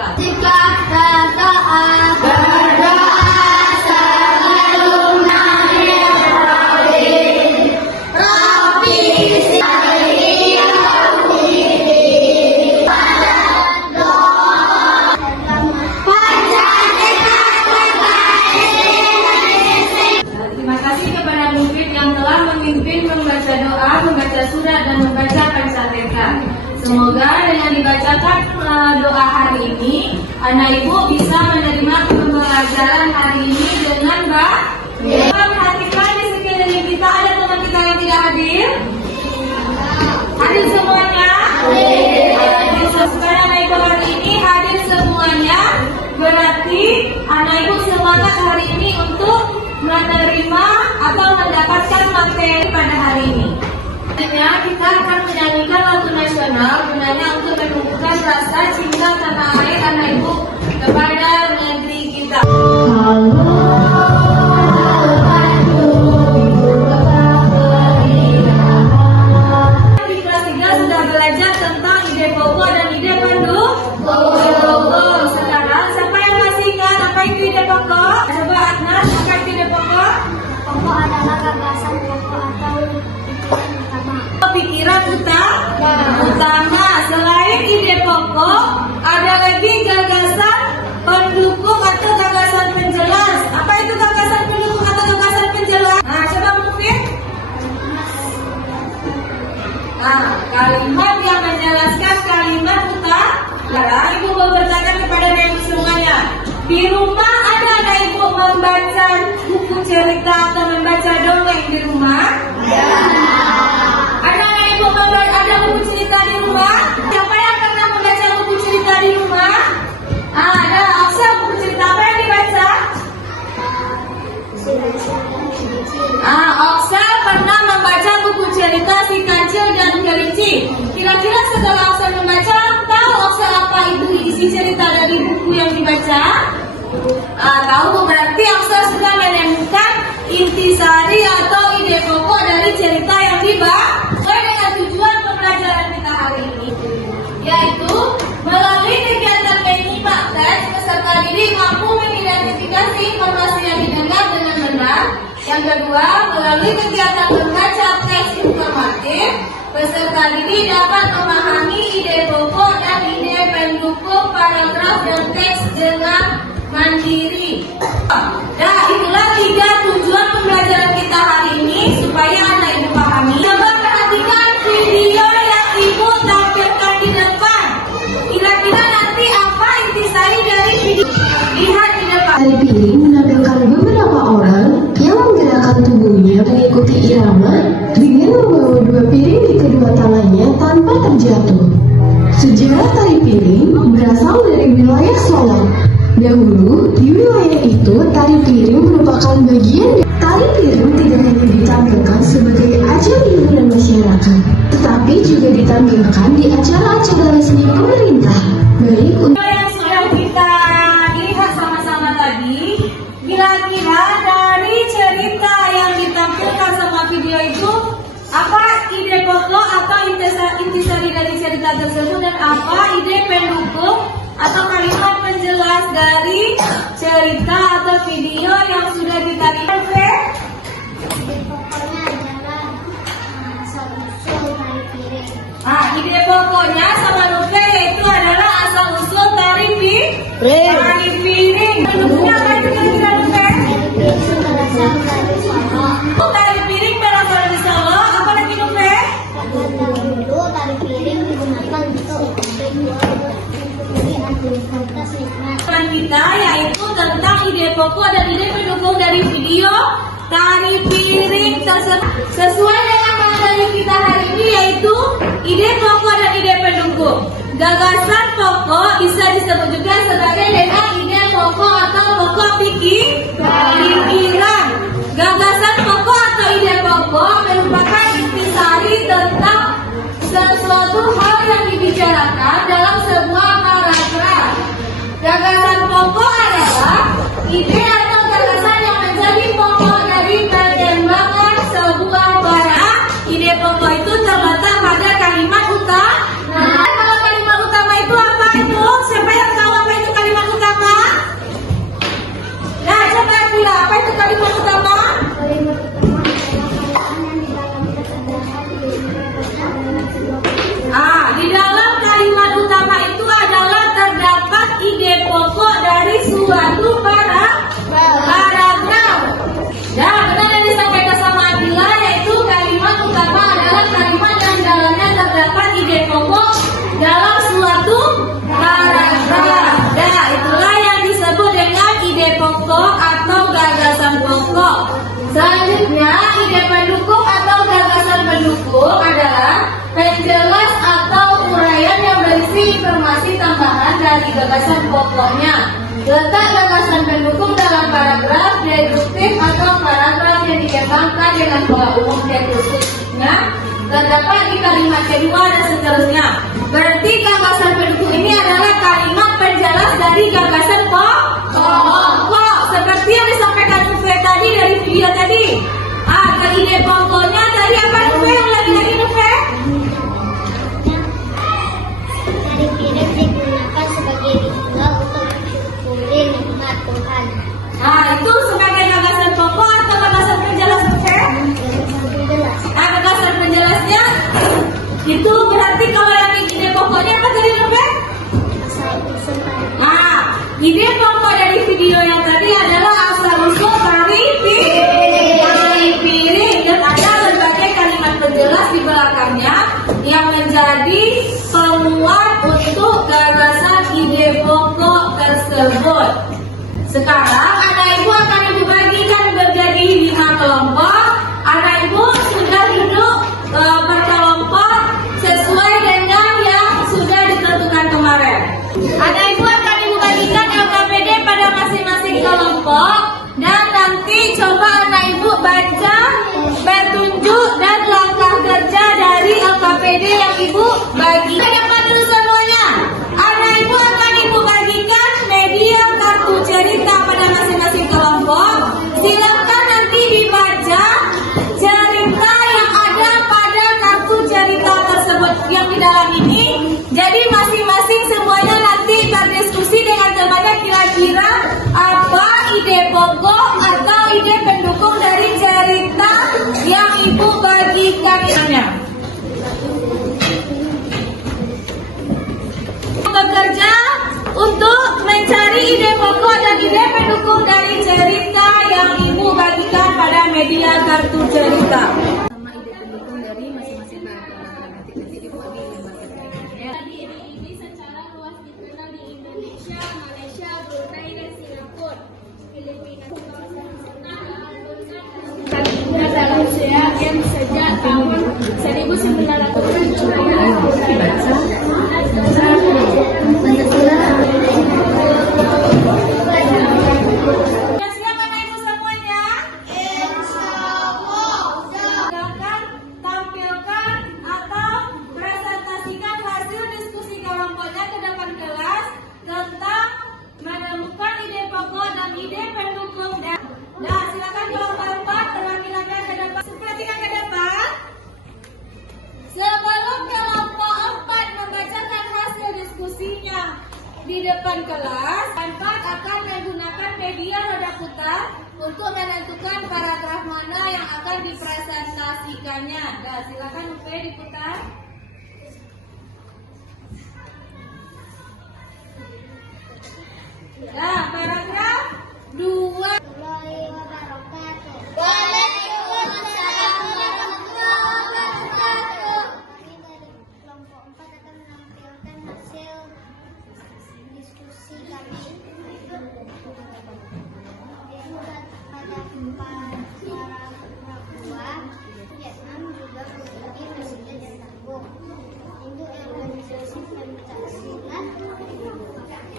bersikap. Sikap dan taat. Berdoa selalu nahil Rabbin. Rabbi sirri awwidi. Terima kasih kepada murid yang telah memimpin membaca doa, membaca surat, dan membaca Pancateka. Semoga dengan dibacakan doa hari ini, anak ibu bisa menerima pembelajaran hari ini dengan baik. Perhatikan di sekeliling kita ada teman kita yang tidak hadir. Hadir semuanya? Hadir. Sekarang anak ibu hari ini hadir semuanya. Berarti anak ibu semangat hari ini untuk menerima atau mendapatkan materi pada hari ini. Selanjutnya kita akan menyanyikan lagu nasional gunanya untuk menumbuhkan rasa cinta tanah air anak ibu kepada negeri kita. Di kelas 3 sudah belajar tentang ide pokok dan ide pendukung. Sekarang siapa yang masih ingat apa itu ide pokok? Coba Adnan, apa itu ide pokok? Pokok adalah gagasan pokok atau pikiran utama. Selain ide pokok, ada lagi gagasan pendukung atau gagasan penjelas. Apa itu gagasan pendukung atau gagasan penjelas? Nah, coba mungkin. Nah, kalimat yang menjelaskan kalimat utama. Ibu mau bertanya kepada anak semuanya. Di rumah ada anak ibu membaca buku cerita atau membaca dongeng di rumah? Ada buku cerita di rumah? Siapa yang pernah membaca buku cerita di rumah? Ada. Afsal, buku cerita apa yang dibaca? Afsal pernah membaca buku cerita Si Kancil dan Kelinci. Kira-kira setelah Afsal membaca, tahu Afsal apa itu isi cerita dari buku yang dibaca? Tahu, berarti Afsal sudah menemukan intisari atau ide pokok dari cerita yang dibaca. Dengan tujuan pembelajaran kita hari ini, yaitu melalui kegiatan menyimak teks, peserta didik mampu mengidentifikasi informasi yang didengar dengan benar. Yang kedua, melalui kegiatan membaca teks informatif, peserta didik dapat memahami ide pokok dan ide pendukung paragraf dan teks dengan mandiri. Nah, itulah 3 tujuan pembelajaran kita hari ini supaya anak ibu pahami. Coba perhatikan video yang ibu tampilkan di depan. Kira-kira nanti apa intisari dari video? Lihat di depan. Tari piring menampilkan beberapa orang yang menggerakkan tubuhnya mengikuti irama dengan membawa 2 piring di kedua tangannya tanpa terjatuh. Sejarah tari piring berasal dari wilayah Solok. Dahulu, di wilayah itu, tari piring merupakan bagian. Tari piring tidak hanya ditampilkan sebagai ajang hiburan masyarakat, tetapi juga ditampilkan di acara-acara resmi pemerintah. Baik untuk yang sudah kita lihat sama-sama tadi, kira-kira dari cerita yang ditampilkan sama video itu, apa ide pokok atau intisari dari cerita tersebut dan apa ide pendukung atau kalimat penjelas dari cerita atau video yang sudah kita lihat? Ide pokoknya sama Nuke yaitu adalah asal-usul tari piring. Pendukungnya apa itu kira-kira Nuke? Tari piring berasal dari Solo. Apa lagi Nuke? dulu tari piring digunakan untuk kita yaitu tentang ide pokok dan ide pendukung dari video tari piring tersebut. Sesuai dengan materi kita hari ini yaitu ide pokok dan ide pendukung. Gagasan pokok bisa disebut juga sebagai dengan ide pokok atau pokok pikiran. Gagasan pokok atau ide pokok merupakan intisari tentang sesuatu hal yang dibicarakan dalam sebuah paragraf. Gagasan pokok adalah ide atau gagasan yang menjadi pokok dari perkembangan sebuah barang. Ide pokok itu terletak pada kalimat utama. Nah, kalau kalimat utama itu apa itu? Siapa yang tahu apa informasi tambahan dari gagasan pokoknya. Letak gagasan pendukung dalam paragraf deduktif atau paragraf yang dikembangkan dengan pola umum dan khususnya terdapat di kalimat kedua dan seterusnya. Berarti gagasan pendukung ini adalah kalimat penjelas dari gagasan pokok. Seperti yang disampaikan Nuve tadi dari video tadi. Ke ide pokoknya tadi apa Nuve? Ulangi lagi Nuve. Tari piring digunakan sebagai ritual untuk mensyukuri nikmat Tuhan. Itu sebagai gagasan pokok atau gagasan penjelas Nuve? Gagasan penjelasnya itu berarti kalau yang ide pokoknya apa tadi Nuve? Ide pokok dari video yang tadi adalah asal-usul tari piring dan ada berbagai kalimat penjelas di belakangnya yang menjadi penguat untuk gagasan ide pokok tersebut. Sekarang anak ibu akan ibu bagikan menjadi 5 kelompok. Anak ibu sudah duduk berkelompok sesuai dengan yang sudah ditentukan kemarin. Anak ibu akan ibu bagikan LKPD pada masing-masing kelompok dan nanti coba anak ibu baca petunjuk dan langkah kerja dari LKPD yang ibu bagi. Dapat dulu semuanya. Anak ibu akan ibu bagikan media kartu cerita pada masing-masing kelompok. Silakan nanti dibaca cerita yang ada pada kartu cerita tersebut yang di dalam ini. Jadi masing-masing semuanya nanti berdiskusi dengan temannya kira-kira apa ide pokok atau ide pendukung dari cerita yang ibu bagikannya. Bekerja untuk mencari ide pokok dan ide pendukung dari cerita yang ibu bagikan pada media kartu cerita. Sama ide pendukung dari masing-masing karakter. Nanti ibu bagi gambarnya. Ini secara luas dikenal di Indonesia, Malaysia, Brunei, dan Singapura. Filipina dalam usia yang sejak tahun 1900. Siap anak ibu semuanya? Silakan tampilkan atau presentasikan hasil diskusi kelompoknya ke depan kelas tentang menemukan ide pokok dan ide pendukung. Nah, silakan kelompok 4 terwakilannya ke depan. Perhatikan ke depan. Sebelum kelompok 4 membacakan hasil diskusinya di depan kelas, 4 akan menggunakan media roda putar untuk menentukan paragraf mana yang akan dipresentasikannya. Nah, silakan Upe diputar. Nah, paragraf 2. Waalaikumsalam warahmatullahi wabarakatuh. Kelompok 4 akan menampilkan hasil diskusi kami. Pada paragraf 2, Vietnam juga memiliki presiden yang tangguh. Untuk organisasi pencak silat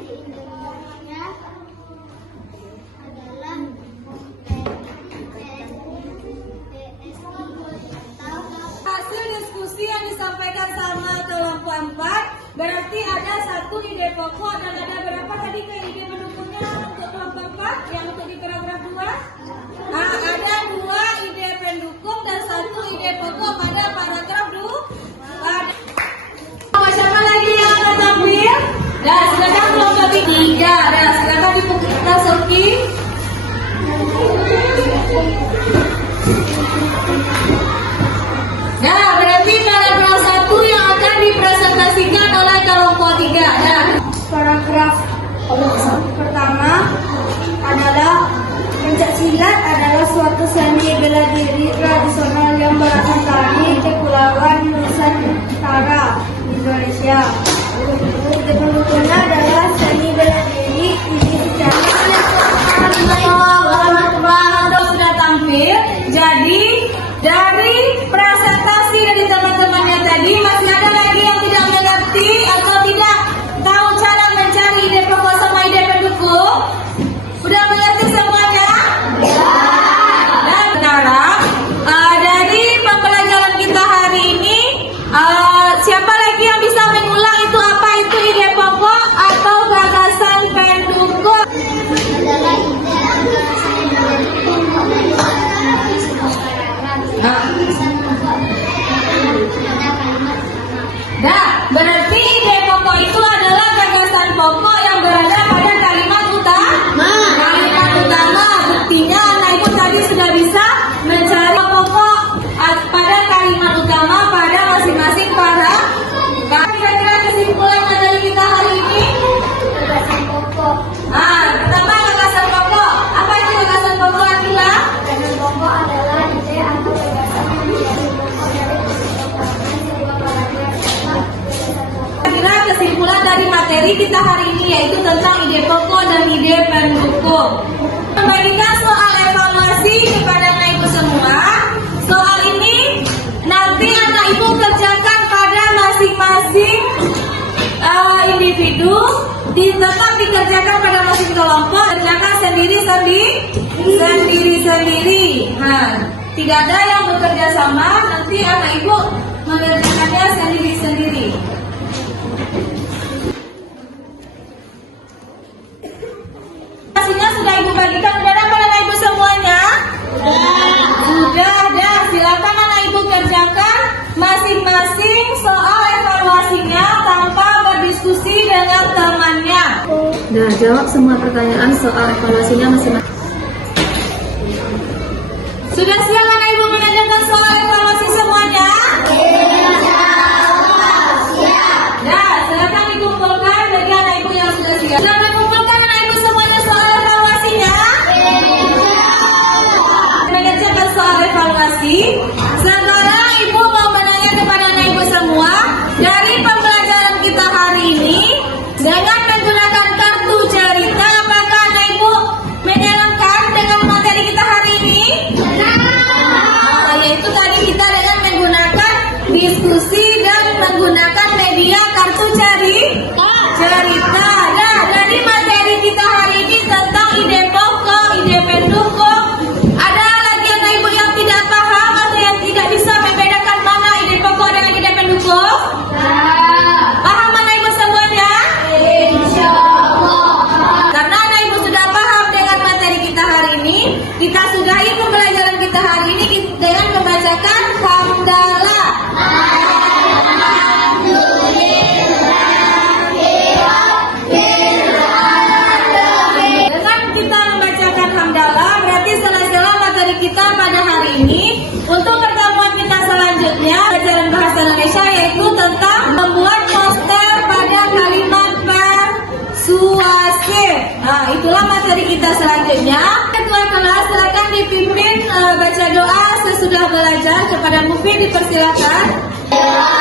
di Indonesia adalah Hasil diskusi yang disampaikan sama kelompok 4 berarti ada 1 ide pokok dan ada berapa tadi ke ide pendukungnya untuk kelompok 4 yang untuk di paragraf 2? Ada 2 ide pendukung dan 1 ide pokok pada paragraf 2. Siapa lagi yang akan tampil? Dan silakan kelompok 3. Dan silakan dibuka Soki. Nah, berarti paragraf 1 yang akan dipresentasikan oleh kelompok 3. Nah, Paragraf pertama adalah pencak silat adalah suatu seni bela diri tradisional yang berasal dari Kepulauan Nusantara, Indonesia. Ide pendukungnya adalah kita hari ini, yaitu tentang ide pokok dan ide pendukung. Membagikan soal evaluasi kepada anak ibu semua. Soal ini nanti anak ibu kerjakan pada masing-masing individu, tetap dikerjakan pada masing kelompok, kerjakan sendiri-sendiri. Tidak ada yang bekerja sama, nanti anak ibu mengerjakannya sendiri-sendiri. Hasilnya sudah ibu bagikan kepada anak ibu semuanya? Sudah. Silakan anak ibu kerjakan masing-masing soal evaluasinya tanpa berdiskusi dengan temannya. Nah, jawab semua pertanyaan soal evaluasinya masing-masing. Sudah siap anak ibu mengerjakan soal evaluasi semuanya? Siap. Nah, silakan dikumpulkan bagi anak ibu yang sudah siap. Sudah mengumpulkan anak ibu semuanya soal evaluasinya? Mengerjakan soal evaluasi. Sekarang ibu mau menanya kepada anak ibu semua, dari pembelajaran kita hari ini dengan menggunakan kartu cerita, apakah anak ibu menyenangkan dengan materi kita hari ini? Yaitu tadi kita dengan menggunakan diskusi dan menggunakan media kartu cerita. Nah, dari materi kita hari ini tentang ide pokok, ide pendukung, ada lagi anak ibu yang tidak paham atau yang tidak bisa membedakan mana ide pokok dengan ide pendukung? Paham anak ibu semuanya? Karena anak ibu sudah paham dengan materi kita hari ini, kita sudahi pembelajaran kita hari ini dengan membacakan hamdalah. Dengan kita membacakan hamdalah, berarti selesai materi kita pada hari ini. Untuk pertemuan kita selanjutnya, pelajaran bahasa Indonesia, yaitu tentang membuat poster pada kalimat persuasif. Nah, itulah materi kita selanjutnya. Ketua kelas silakan dipimpin baca doa sesudah belajar. Kepada Mufid dipersilakan. Doa.